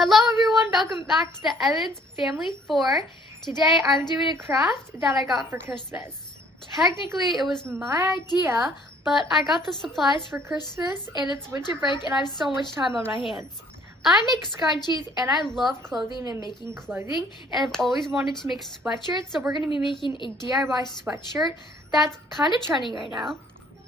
Hello everyone, welcome back to the Evans Family 4. Today I'm doing a craft that I got for Christmas. Technically it was my idea, but I got the supplies for Christmas and it's winter break and I have so much time on my hands. I make scrunchies and I love clothing and making clothing, and I've always wanted to make sweatshirts, so we're going to be making a DIY sweatshirt that's kind of trending right now.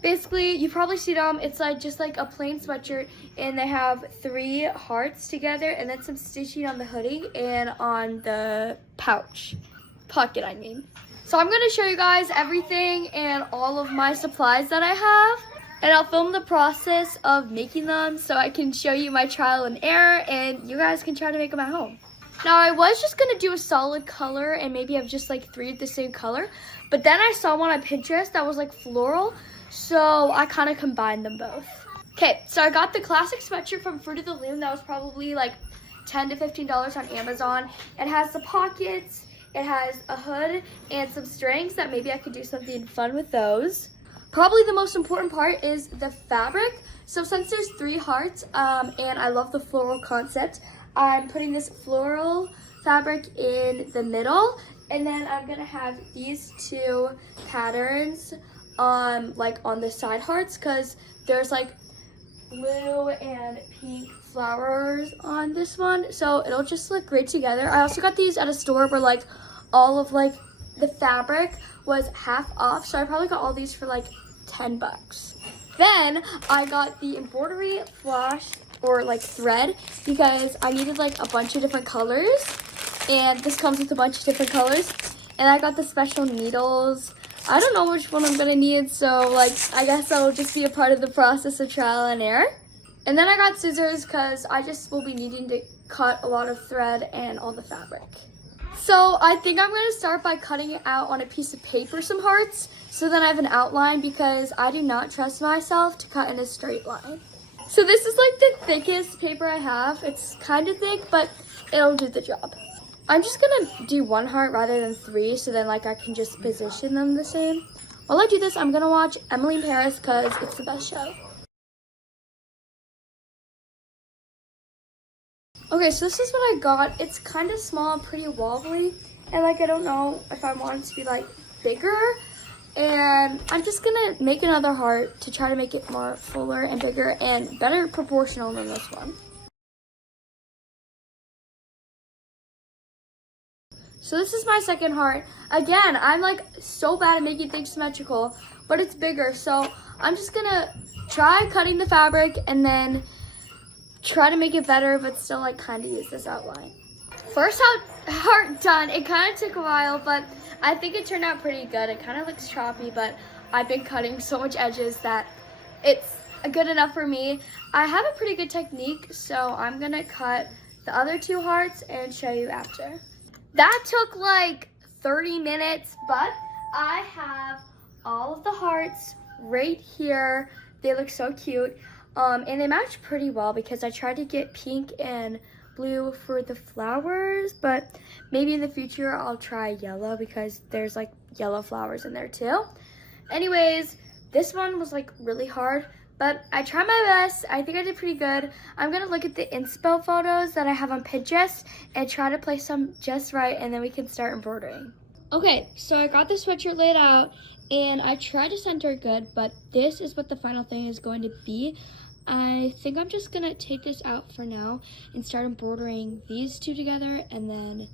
Basically, you probably see them, it's like just like a plain sweatshirt and they have 3 hearts together and then some stitching on the hoodie and on the pocket I mean. So I'm going to show you guys everything and all of my supplies that I have, and I'll film the process of making them so I can show you my trial and error and you guys can try to make them at home. Now I was just going to do a solid color and maybe have just like 3 of the same color, but then I saw one on Pinterest that was like floral. So I kind of combined them both. Okay, so I got the classic sweatshirt from Fruit of the Loom that was probably like $10 to $15 on Amazon. It has the pockets, it has a hood, and some strings that maybe I could do something fun with those. Probably the most important part is the fabric. So since there's 3 hearts and I love the floral concept, I'm putting this floral fabric in the middle, and then I'm gonna have these 2 patterns like on the side hearts, because there's like blue and pink flowers on this one, so it'll just look great together. I also got these at a store where like all of like the fabric was half off, so I probably got all these for like $10. Then I got the embroidery flash or like thread because I needed like a bunch of different colors, and this comes with a bunch of different colors. And I got the special needles. I don't know which one I'm gonna need, so like I guess that will just be a part of the process of trial and error. And then I got scissors because I just will be needing to cut a lot of thread and all the fabric. So I think I'm gonna start by cutting it out on a piece of paper, some hearts, so then I have an outline, because I do not trust myself to cut in a straight line. So this is like the thickest paper I have. It's kind of thick, but it'll do the job. I'm just gonna do 1 heart rather than 3, so then like I can just position them the same. While I do this, I'm gonna watch Emily in Paris because it's the best show. Okay, so this is what I got. It's kind of small, pretty wobbly, and like I don't know if I want it to be like bigger. And I'm just gonna make another heart to try to make it more fuller and bigger and better proportional than this one. So this is my second heart. Again, I'm like so bad at making things symmetrical, but it's bigger. So I'm just gonna try cutting the fabric and then try to make it better, but still like kind of use this outline. First heart done. It kind of took a while, but I think it turned out pretty good. It kind of looks choppy, but I've been cutting so much edges that it's good enough for me. I have a pretty good technique, so I'm gonna cut the other 2 hearts and show you after. That took like 30 minutes, but I have all of the hearts right here. They look so cute, and they match pretty well because I tried to get pink and blue for the flowers, but maybe in the future I'll try yellow because there's like yellow flowers in there too. Anyways, this one was like really hard, but I tried my best. I think I did pretty good. I'm gonna look at the inspo photos that I have on Pinterest and try to place them just right, and then we can start embroidering. Okay, so I got the sweatshirt laid out and I tried to center it good, but this is what the final thing is going to be. I think I'm just gonna take this out for now and start embroidering these 2 together, and then,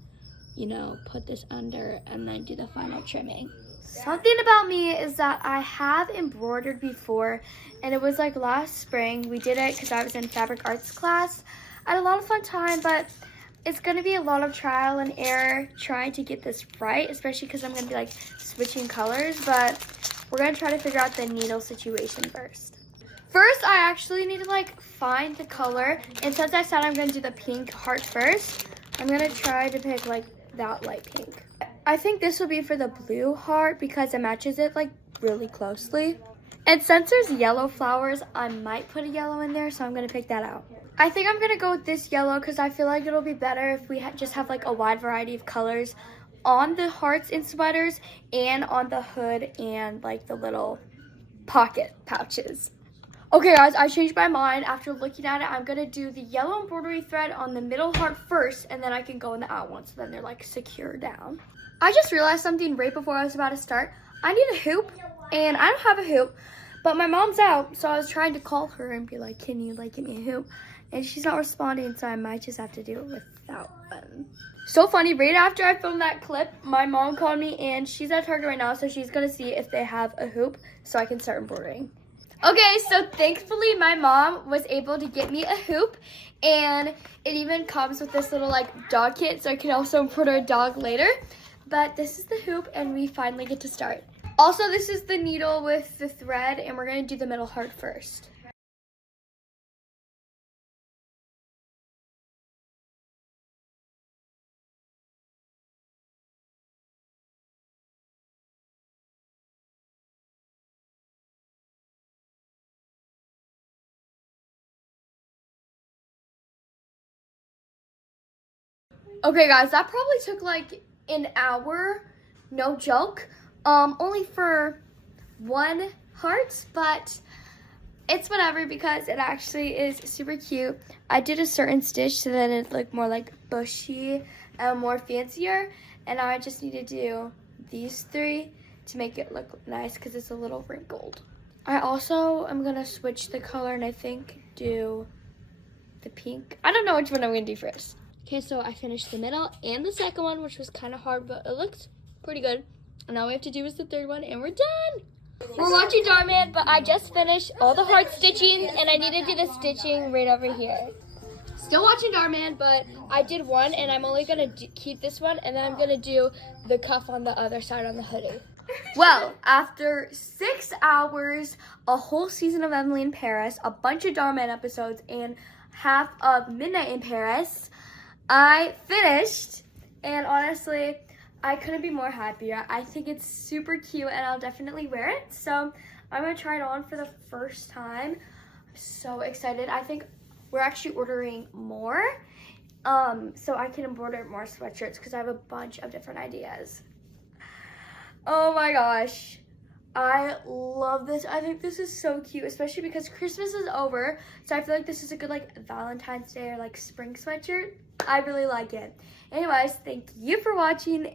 you know, put this under and then do the final trimming. Something about me is that I have embroidered before, and it was like last spring. We did it because I was in fabric arts class. I had a lot of fun time, but it's gonna be a lot of trial and error trying to get this right, especially because I'm gonna be like switching colors, but we're gonna try to figure out the needle situation first. First, I actually need to like find the color, and since I said I'm gonna do the pink heart first, I'm gonna try to pick like that light pink. I think this will be for the blue heart because it matches it like really closely. And since there's yellow flowers, I might put a yellow in there, so I'm gonna pick that out. I think I'm gonna go with this yellow because I feel like it'll be better if we just have like a wide variety of colors on the hearts and sweaters and on the hood and like the little pocket pouches. Okay guys, I changed my mind. After looking at it, I'm gonna do the yellow embroidery thread on the middle heart first, and then I can go in the out one, so then they're like secure down. I just realized something right before I was about to start. I need a hoop, and I don't have a hoop, but my mom's out, so I was trying to call her and be like, can you like get me a hoop? And she's not responding, so I might just have to do it without one. So funny, right after I filmed that clip, my mom called me and she's at Target right now, so she's gonna see if they have a hoop so I can start embroidering. Okay, so thankfully my mom was able to get me a hoop, and it even comes with this little like dog kit, so I can also embroider a dog later. But this is the hoop, and we finally get to start. Also, this is the needle with the thread, and we're gonna do the middle heart first. Okay guys, that probably took like an hour, no joke. Only for one heart, but it's whatever because it actually is super cute. I did a certain stitch so that it looked more like bushy and more fancier, and now I just need to do these three to make it look nice because it's a little wrinkled. I also am gonna switch the color and I think do the pink. I don't know which one I'm gonna do first. Okay, so I finished the middle and the second one, which was kind of hard, but it looked pretty good. And all we have to do is the third one, and we're done. We're watching Darman, but I just finished all the hard stitching, and I need to do the stitching right over here. Still watching Darman, but I did one, and I'm only gonna keep this one, and then I'm gonna do the cuff on the other side on the hoodie. Well, after 6 hours, a whole season of Emily in Paris, a bunch of Darman episodes, and half of Midnight in Paris, I finished, and honestly, I couldn't be more happier. I think it's super cute, and I'll definitely wear it. So I'm gonna try it on for the first time. I'm so excited. I think we're actually ordering more, so I can embroider more sweatshirts because I have a bunch of different ideas. Oh my gosh. I love this. I think this is so cute, especially because Christmas is over. So I feel like this is a good like Valentine's Day or like spring sweatshirt. I really like it. Anyways, thank you for watching.